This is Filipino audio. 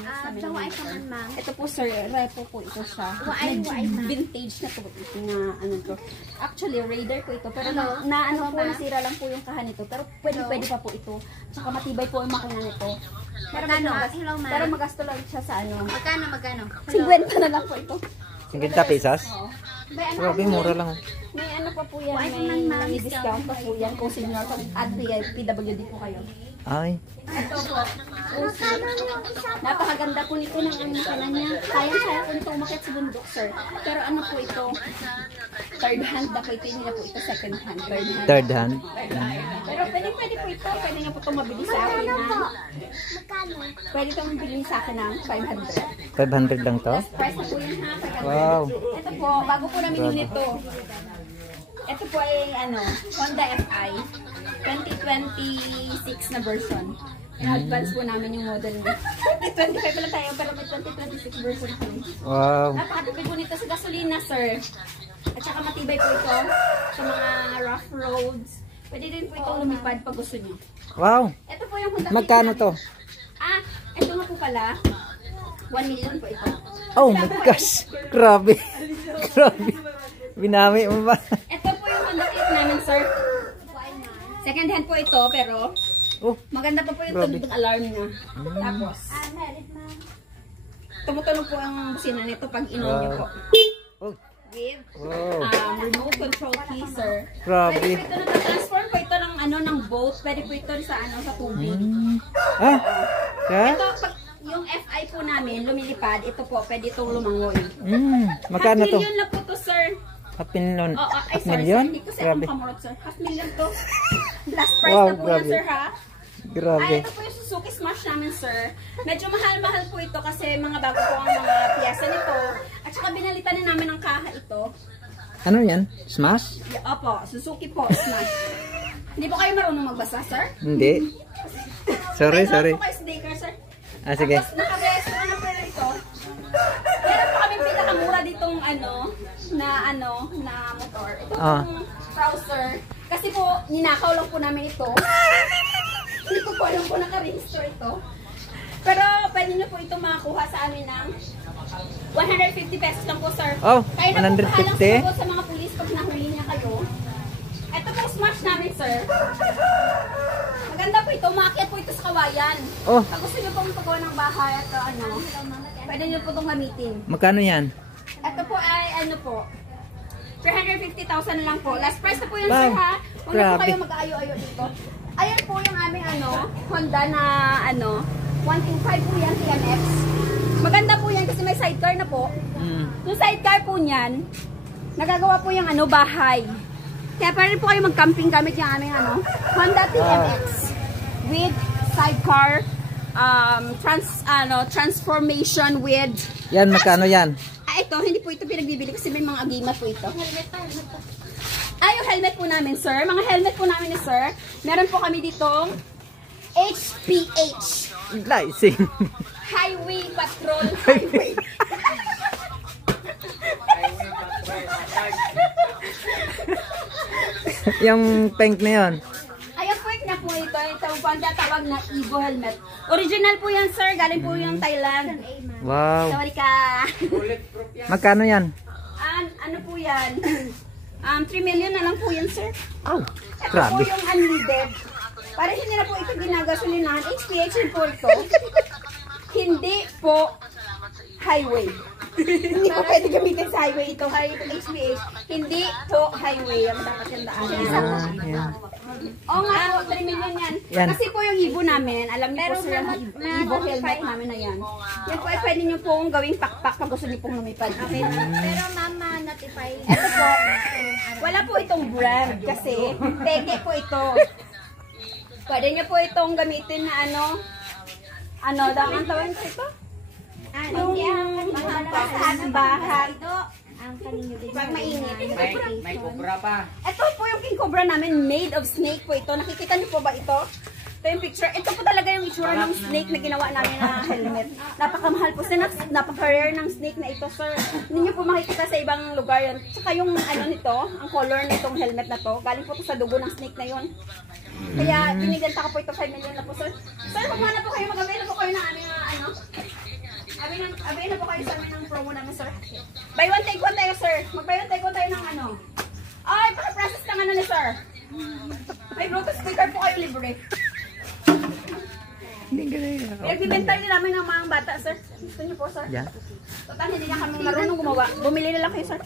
Waay ka man, ma'am. Ito po sir, repo po ito siya. Waay, ma'am. Vintage na po ito na ano to. Actually, Raider po ito. Pero na ano po, nasira lang po yung kahan nito. Pero pwede pa po ito. Tsaka matibay po yung makina nito. Hello, ma'am. Pero magasto lang siya sa ano. Magkano? 50 na lang po ito. 50 pesos? Oo. Grabe, mura lang. May ano pa po yan, may discount pa po yan kung senior at PWD po kayo. Ay. Ito po. Napakaganda po nito ng ano niya. Kaya po nito umakyat sa bundok, sir. Pero ano po ito? Third hand na po ito. Hindi na po ito second hand. Third hand? Pero pwede po ito. Pwede nga po itong mabili sa akin ng... Pwede itong mabili sa akin ng 500. 500 lang to? Price na po yun ha. 500. Wow. Ito po, bago po namin yun ito. Ito po ay ano, Honda FI 2026 na version. In-advance po namin yung model niya. 2025 pala tayo, pero may 2026 version po. Wow. Napakatipid po nito sa gasolina, sir. At saka matibay po ito sa mga rough roads. Pwede din po itong lumipad pag gusto niyo. Wow. Ito po yung Honda. Magkano to? Ito nga po pala. 1 million po ito. Oh my gosh. Grabe. Grabe. Binami mo ba? Ito po yung Honda Click namin, sir. Second hand po ito, pero maganda pa po yung tugtog alarm niya. Tapos, tumutunog po ang busina nito pag inon niyo po. With remote control key, sir. Grabe. Pwede po ito nata-transform po ito ng ano ng boat. Pwede po ito sa ano sa tubig. Ito pag yung FI po namin lumilipad, ito po pwede itong lumangoy. Magkano to? 5 million na po to, sir. Half million? Half million? Hindi ko sa Grabe. kamurot, sir. Half million to. Last price Wow, na po yan, grabe. sir, ha? Grabe. Ito po yung Suzuki Smash namin, sir. Medyo mahal-mahal po ito kasi mga bago po ang mga piyesa nito. At saka binalitan na namin ang kaha ito. Ano yan? Smash? Opo, Suzuki po, Smash. Hindi po kayo marunong magbasa, sir? Hindi. Sorry. Ay, po kayo sa daycare, sir. Sige. Tapos naka-resto na po ito. Meron pa kami pinakamura ditong na motor. Ito yung trouser. Kasi po, ninakaw lang po namin ito. Hindi ko po alam po naka-register ito. Pero pwede nyo po ito makakuha sa amin ng 150 pesos lang po, sir. Oh, Kaya na po 150? pahalang sa mga pulis pag nahuli niya kayo. Ito po Smash namin, sir. Maganda po ito. Umakyat po ito sa kawayan. Pag gusto nyo pong pagawa ng bahay at pwede nyo po itong gamitin. Magkano yan? Ito po ay 350,000 na lang po. Last price na po yun, sir, ha? Huwag na po kayo mag-aayo-ayo dito. Ayan po yung aming Honda na 125 po yan, TMX. Maganda po yan kasi may sidecar na po. Yung sidecar po niyan, nagagawa po yung bahay. Kaya pwede po kayo mag-camping gamit yung aming Honda TMX with sidecar transformation with... Yan, magkano yan? Ito, hindi po ito pinagbibili kasi may mga agima po ito. Yung helmet po namin, sir. Mga helmet po namin ni sir. Meron po kami ditong HPH. Glycine. Highway Patrol Highway. Yung pink na yun. Ayan po na po ito. Ito po ang tatawag na Evo helmet. Original po yan, sir. Galing po yung Thailand. Wow. Sorry ka. Magkano yan? Ano po yan? 3 million na lang po yan, sir. Oh, Ito grabe. po yung unleaded. Para hindi na po ito ginagasolinahan. HPH po ito. Hindi po highway. Hindi po pwede gamitin sa highway ito. HPH. Hindi po highway. Ang dapat yung daan. Oo nga po, 3 million yan. Kasi po yung Evo namin, alam niyo po sir, Evo helmet namin na yan. Yan po ay pwede niyo pong gawing pakpak pag gusto niyo pong lumipad. Okay. Pero mama, notify. Ito po, wala po itong brand kasi peke po ito. Pwede niyo po itong gamitin na daw ang tawag ito? Yung bahay. Pag mainit. May kubra pa. Ito po yung King Cobra namin, made of snake po ito. Nakikita niyo po ba ito? Ito yung picture. Ito po talaga yung itsura ng snake na ginawa namin na helmet. Napakamahal po. Napaka-rare ng snake na ito, sir. Hindi niyo po makikita sa ibang lugar yun. Tsaka yung nito, ang color nitong helmet na to, galing po to sa dugo ng snake na yun. Kaya binigyan ko po ito 5 million na po, sir. Sir, kung na po kayo, mag-avail po kayo ng aming avail na po kayo sa amin ng promo namin, sir. Buy one, take one tayo, sir. Mag-buy one, take one tayo ng ano. Ay, paka-process ng ano ni sir. May Bluetooth speaker po kayo libre. Hindi ganun. Pinagbibenta nyo namin ng mga bata, sir. Gusto nyo po, sir? Yeah. Total, hindi na kami marunong gumawa. Bumili na lang kayo, sir.